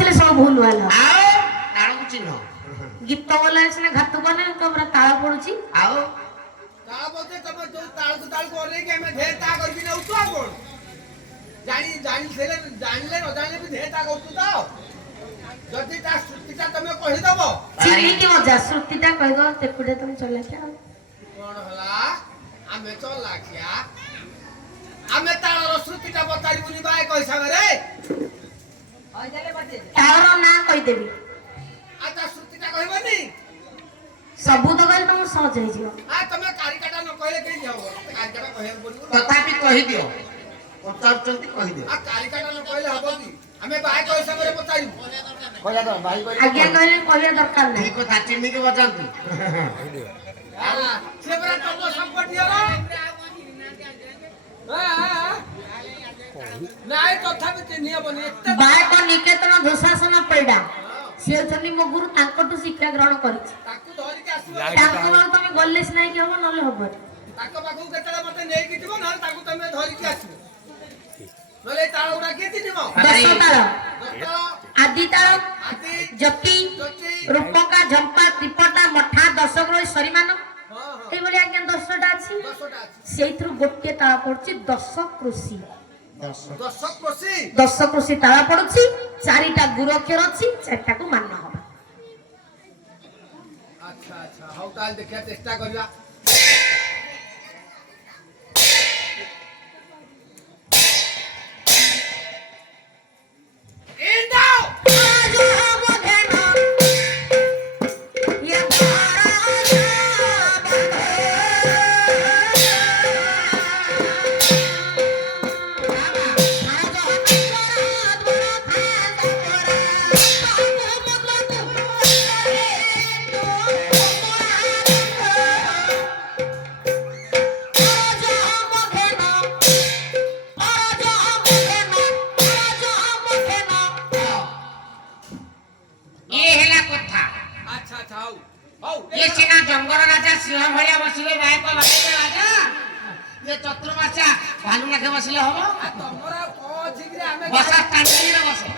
बसिले सब भूल वाला आओ ताल को चिन्ह गीत बोले सिने घात कोने कमरा ताल पडुची आओ ताल बोलते तब जो ताल को रे के मैं ढेर ता कर भी न उतो कोन जानी जानी सेले जानले न जानले भी ढेर ता करतु तो जदी ता श्रुतिटा तमे कहि दबो चिनी के मजा श्रुतिटा कहगो तेपुडे तुम चले क्या कोन हला आमे चला क्या आमे तार श्रुतिटा बतारी बुनी बाय कहि साबे रे होय जाले बते तार ना कहि देबी आ ता श्रुतिटा कहबनी सबू तो गल तुम सहज हे जियो आ तमे कारिकाटा न कहले के जाओ कारिकाटा कहल बोलू तथापि कहि दियो पचारचंती कहि दियो आ कारिकाटा न कहले हबो की हमें बाय कहि साबे बतारी कहला तो भाई आज्ञा कहले कहले दरकार नहीं ठीक कथा चिन्ह के बचांतु हां से बरा तब संपत्ति होला नाय तथापि चिन्ह हबनी एते बाय को निकेतन दुशासन पडा से छनी मो गुरु तांकटू शिक्षा ग्रहण करिछि ताकू धरि के आसीबो तांको तुम गल्ले सिना कि हो नले हबो ताको बाकू केतला मते नै कि दिबो न ताकू तमे धरि के आसीबो नले ताळ उडा के दिबो दस ताल दस आदि ताल आदि जति जति रूपका झंपा त्रिपटा मठा दशग्रह सरीमान हां हां ए बोली आज्ञा 10टा अछि दसटा अछि सेइथरु गोटे ताळ पडुछि 10 कृषि 10 कृषि 10 कृषि ताळ पडुछि चारिटा गुरक्षर अछि चारटा को मान हबा अच्छा अच्छा हाउ ताल देखिया चेष्टा करिया ये सिना जंगल राजा सिंह भरिया बसिले बायक बायके राजा ये चतुर्मासा भालू नाखे बसिले हबो तमरा को ठीक रे हमें बसा टांगी रे बसे